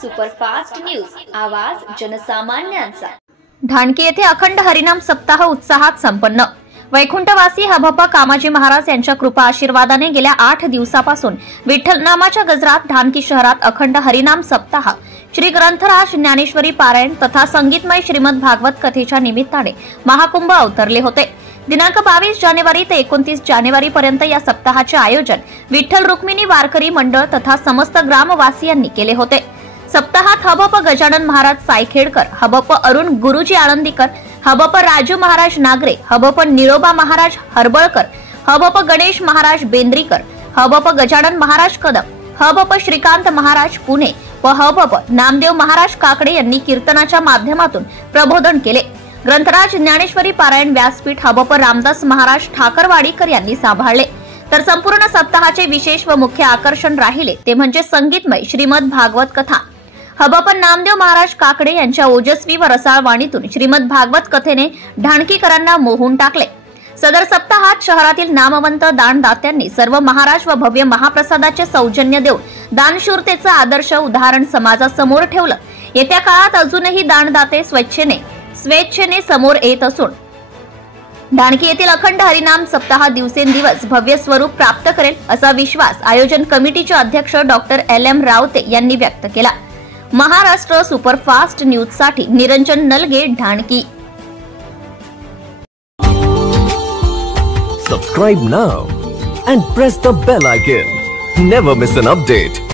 Superfast news, आवाज जनसामान्यांचा। ढाणकी येथे अखंड हरिनाम सप्ताह उत्साहात संपन्न। वैकुंठवासी हबप कामाजी महाराज यांच्या कृपा आशीर्वादाने गेल्या 8 दिवसापासून विठ्ठल नामाच्या गजरात ढाणकी शहरात अखंड हरिनाम सप्ताह, श्री ग्रंथराज ज्ञानेश्वरी पारायण तथा संगीतमय श्रीमद भागवत कथेच्या निमित्ताने महाकुंभ अवतरले होते। दिनांक 22 जानेवारी ते 29 जानेवारी पर्यंत या सप्ताहाचे आयोजन विठ्ठल रुक्मिणी वारकरी मंडळ तथा समस्त ग्रामवासियांनी केले होते। सप्ताहात हबप गजानन महाराज सायखेडकर, हबप अरुण गुरुजी आळंदीकर, हबप राजू महाराज नागरे, हबप निरोबा महाराज हरबळकर, हबप गणेश महाराज बेंद्रीकर, हबप गजानन महाराज कदम, हबप श्रीकांत महाराज पुणे व हबप नामदेव महाराज काकडे यांनी कीर्तनाच्या माध्यमातून प्रबोधन केले। ग्रंथराज ज्ञानेश्वरी पारायण व्यासपीठ हबप रामदास महाराज ठाकरवाडीकर यांनी सांभाळले। तर संपूर्ण सप्ताहाचे विशेष व मुख्य आकर्षण राहिले ते म्हणजे संगीतमय श्रीमद भागवत कथा। हबप नामदेव महाराज काकडे यांच्या ओजस्वी व रसाळ वाणीतून श्रीमद भागवत कथेने ढाणकीकरांना मोहून टाकले। सदर सप्ताहात शहरातील नामवंत दानदात्यांनी सर्व महाराज व भव्य महाप्रसादाचे सौजन्य देऊन दानशूरतेचे आदर्श उदाहरण समाजासमोर ठेवलं। येत्या काळात अजूनही दानदाते स्वेच्छेने समोर येत असून ढाणकी येथील अखंड हरिनाम सप्ताह दिवसेंदिवस भव्य स्वरूप प्राप्त करेल असा विश्वास आयोजन कमिटीचे अध्यक्ष डॉक्टर LM रावते यांनी व्यक्त केला। महाराष्ट्र सुपरफास्ट न्यूज साठी Niranjan नलगे, Dhanki. Subscribe now and press the bell icon. Never miss an update.